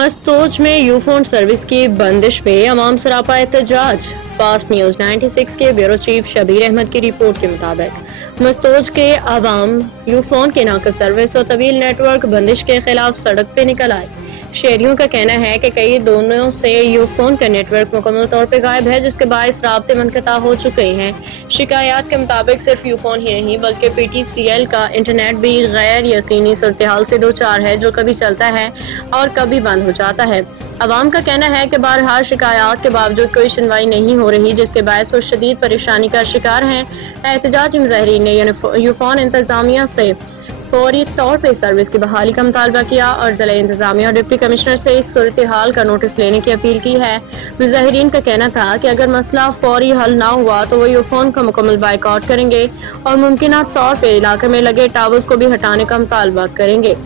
मस्तोज में यूफोन सर्विस की बंदिश पे अवाम सरापा एहतजाज। फास्ट न्यूज 96 के ब्यूरो चीफ शबीर अहमद की रिपोर्ट के मुताबिक मस्तोज के अवाम यूफोन के नाकस सर्विस और तवील नेटवर्क बंदिश के खिलाफ सड़क पे निकल आए। शहरियों का कहना है कि कई दोनों से यूफोन का नेटवर्क मुकम्मल तौर पर गायब है, जिसके बायस राब्ते मुनक़ता हो चुके हैं। शिकायत के मुताबिक सिर्फ यूफोन ही नहीं बल्कि PTCL का इंटरनेट भी गैर यकीनी सूरत-ए-हाल से दो चार है, जो कभी चलता है और कभी बंद हो जाता है। अवाम का कहना है कि बहरहाल शिकायत के बावजूद कोई सुनवाई नहीं हो रही, जिसके बायस वो शदीद परेशानी का शिकार हैं। एहतजाजी मुजाहिरीन ने यूफोन इंतजामिया से फौरी तौर पर सर्विस की बहाली का मुतालबा किया और जिला इंतजामिया और डिप्टी कमिश्नर से इस सूरत हाल का नोटिस लेने की अपील की है। मुजाहिरीन का कहना था कि अगर मसला फौरी हल ना हुआ तो वो यूफोन का मुकम्मल बाइकआउट करेंगे और मुमकिन तौर पर इलाके में लगे टावर्स को भी हटाने का मुतालबा करेंगे।